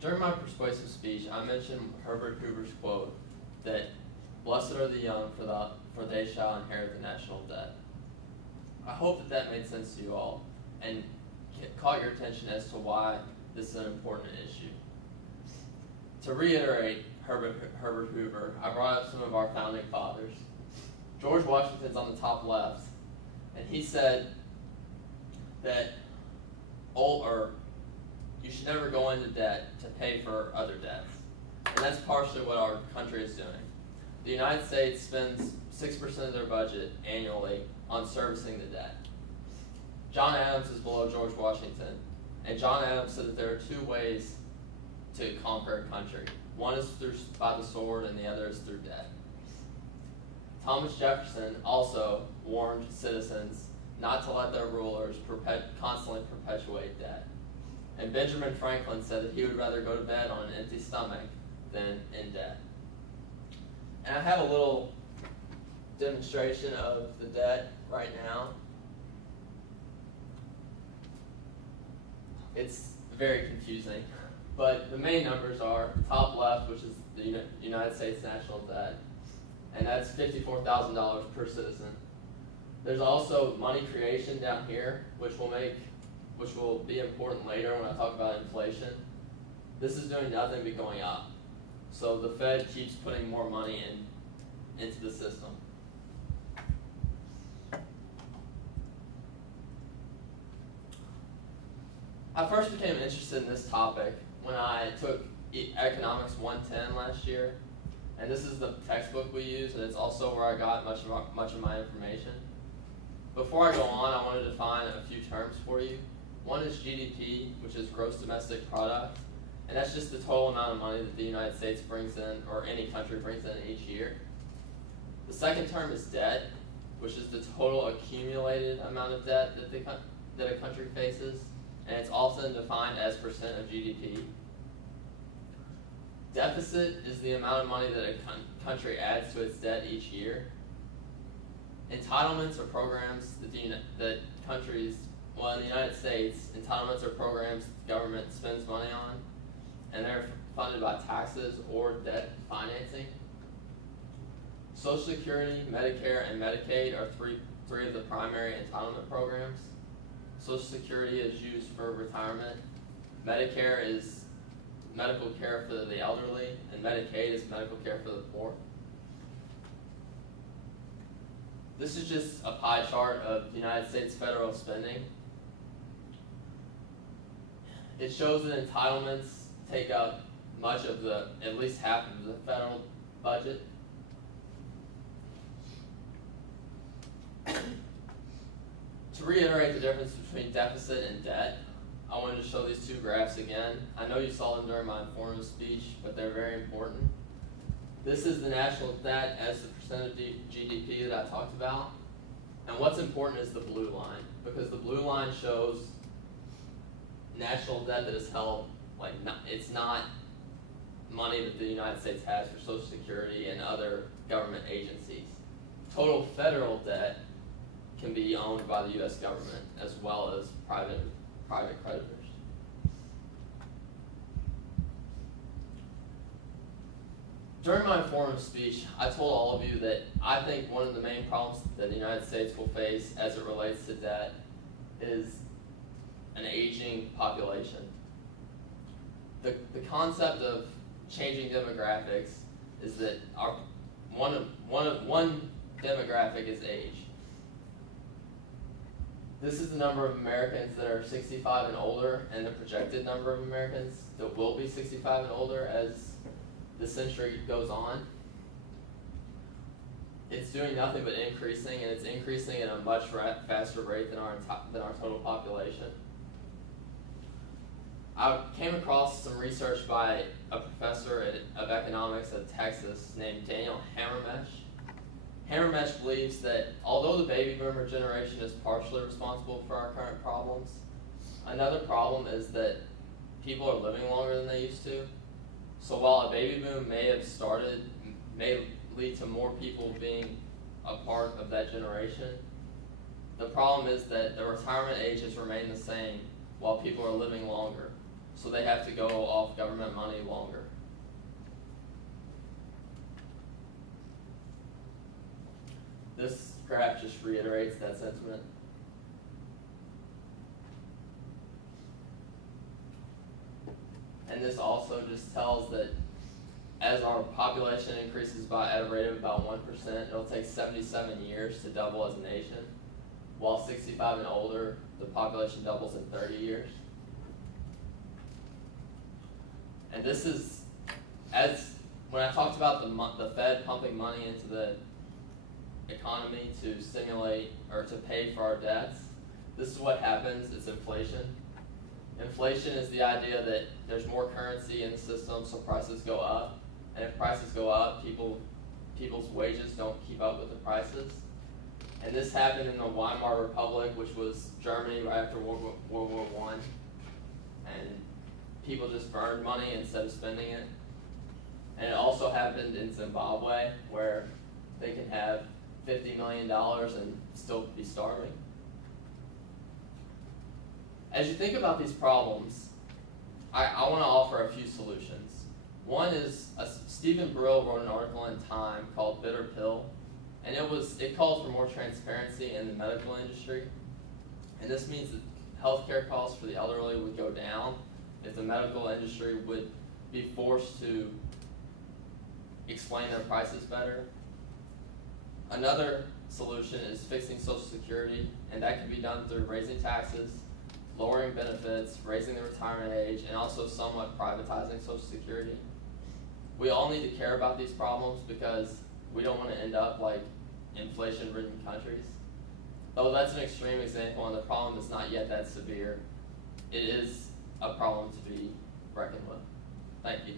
During my persuasive speech, I mentioned Herbert Hoover's quote that "Blessed are the young, for they shall inherit the national debt." I hope that that made sense to you all and caught your attention as to why this is an important issue. To reiterate Herbert Hoover, I brought up some of our founding fathers. George Washington's on the top left, and he said that you should never go into debt to pay for other debts. And that's partially what our country is doing. The United States spends 6% of their budget annually on servicing the debt. John Adams is below George Washington, and John Adams said that there are two ways to conquer a country. One is by the sword, and the other is through debt. Thomas Jefferson also warned citizens not to let their rulers constantly perpetuate debt. And Benjamin Franklin said that he would rather go to bed on an empty stomach than in debt. And I have a little demonstration of the debt right now. It's very confusing, but the main numbers are top left, which is the United States national debt, and that's $54,000 per citizen. There's also money creation down here, which will be important later when I talk about inflation. This is doing nothing but going up. So the Fed keeps putting more money into the system. I first became interested in this topic when I took Economics 110 last year, and this is the textbook we use, and it's also where I got much of my information. Before I go on, I want to define a few terms for you. One is GDP, which is gross domestic product, and that's just the total amount of money that the United States brings in, or any country brings in each year. The second term is debt, which is the total accumulated amount of debt that a country faces, and it's often defined as percent of GDP. Deficit is the amount of money that a country adds to its debt each year. Entitlements are programs that countries, well, in the United States, entitlements are programs the government spends money on, and they're funded by taxes or debt financing. Social Security, Medicare, and Medicaid are three of the primary entitlement programs. Social Security is used for retirement. Medicare is medical care for the elderly, and Medicaid is medical care for the poor. This is just a pie chart of the United States federal spending. It shows that entitlements take up much of at least half of the federal budget. To reiterate the difference between deficit and debt, I wanted to show these two graphs again. I know you saw them during my informative speech, but they're very important. This is the national debt as the percent of GDP that I talked about. And what's important is the blue line, because the blue line shows national debt that is held, it's not money that the United States has for Social Security and other government agencies. Total federal debt can be owned by the U.S. government as well as private creditors. During my informative speech, I told all of you that I think one of the main problems that the United States will face as it relates to debt is an aging population. The concept of changing demographics is that one demographic is age. This is the number of Americans that are 65 and older, and the projected number of Americans that will be 65 and older as the century goes on. It's doing nothing but increasing, and it's increasing at a much faster rate than our total population. I came across some research by a professor of economics at Texas named Daniel Hammermesh. Hammermesh believes that although the baby boomer generation is partially responsible for our current problems, another problem is that people are living longer than they used to. So while a baby boom may lead to more people being a part of that generation, the problem is that the retirement age has remained the same while people are living longer. so they have to go off government money longer. This graph just reiterates that sentiment. And this also just tells that as our population increases at a rate of about 1%, it'll take 77 years to double as a nation, while 65 and older, the population doubles in 30 years. And this is, when I talked about the Fed pumping money into the economy to stimulate or to pay for our debts, this is what happens. It's inflation. Inflation is the idea that there's more currency in the system, so prices go up. And if prices go up, people's wages don't keep up with the prices. And this happened in the Weimar Republic, which was Germany right after World War I. And people just burned money instead of spending it. And it also happened in Zimbabwe, where they can have $50 million and still be starving. As you think about these problems, I want to offer a few solutions. One is, Stephen Brill wrote an article in Time called Bitter Pill, and it calls for more transparency in the medical industry. And this means that healthcare costs for the elderly would go down if the medical industry would be forced to explain their prices better. Another solution is fixing Social Security, and that can be done through raising taxes, lowering benefits, raising the retirement age, and also somewhat privatizing Social Security. We all need to care about these problems because we don't want to end up like inflation-ridden countries. Though that's an extreme example and the problem is not yet that severe, it is a problem to be reckoned with. Thank you.